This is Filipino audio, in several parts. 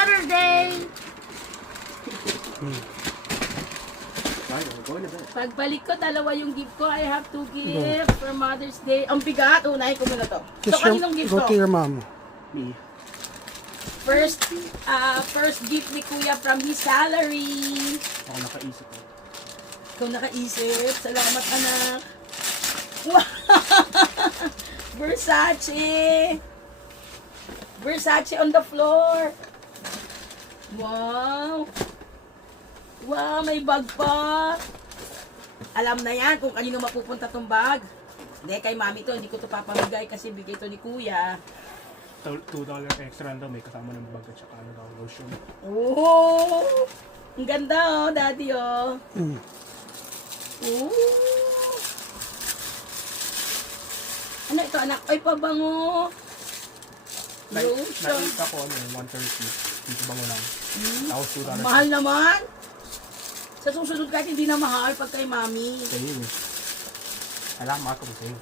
Mother's Day! Pagbalik ko, dalawa yung gift ko. I have 2 gifts for Mother's Day. Ang bigat. Unahin ko muna to. So, kaninong gift Go to? to your mom. Me. First gift ni Kuya from his salary. Ako nakaisip ko. Ikaw nakaisip. Salamat, anak. Wow! Versace! Versace on the floor. Wow! Wow, may bag pa. Alam na yan kung kanino mapupunta tong bag. Hindi, kay mami to. Hindi ko to papamigay kasi bigay to ni Kuya. $2 extra daw, may kasama ng bag at saka ano daw, lotion. Oh! Ang ganda oh, daddy oh. Oh! Ano ito anak? Ay, pabango. Lotion. Nakita ko ano, 130. Dito bango lang. Tapos $2. Mahal naman. Sa susunod kahit hindi na mahal pag kay mami. Sa'yo eh. Salamat ko sa'yo.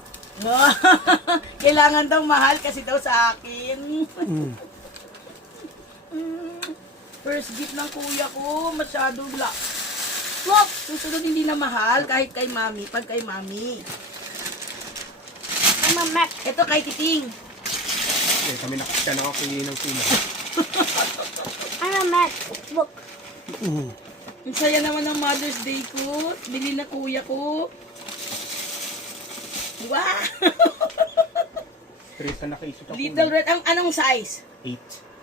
Kailangan daw mahal kasi daw sa akin. First gift ng kuya ko, masyado black. Look, susunod hindi na mahal kahit kay mami, pag kay mami. I'm a Mac. Ito kay Titing. Okay, kami nakakakuyin ng sila. I'm a Mac. Look. Ang saya naman ng Mother's Day ko. Bili na kuya ko. Wow! Straight na nakaisip ako. Little Red, anong size? 8.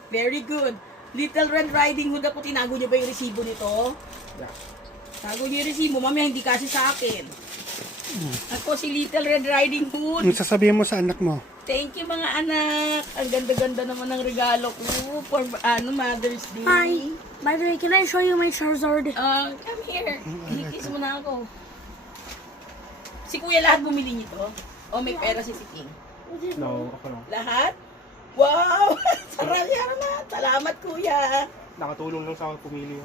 Very good. Little Red Riding Hood ako, tinago niyo ba yung resibo nito? Yeah. Tago niyo yung resibo, mamaya hindi kasi sa akin. Ako si Little Red Riding Hood. Yung sasabihin mo sa anak mo. Thank you mga anak. Ang ganda-ganda naman ng regalo ko for Mother's Day. Hi. By the way, can I show you my Charizard? Come here. Kiss mo na ako. Si Kuya lahat bumili nito? O may pera si King? No, ako lang. Lahat? Wow! Sarap yan na. Salamat Kuya. Nakatulong lang sa akin pumili.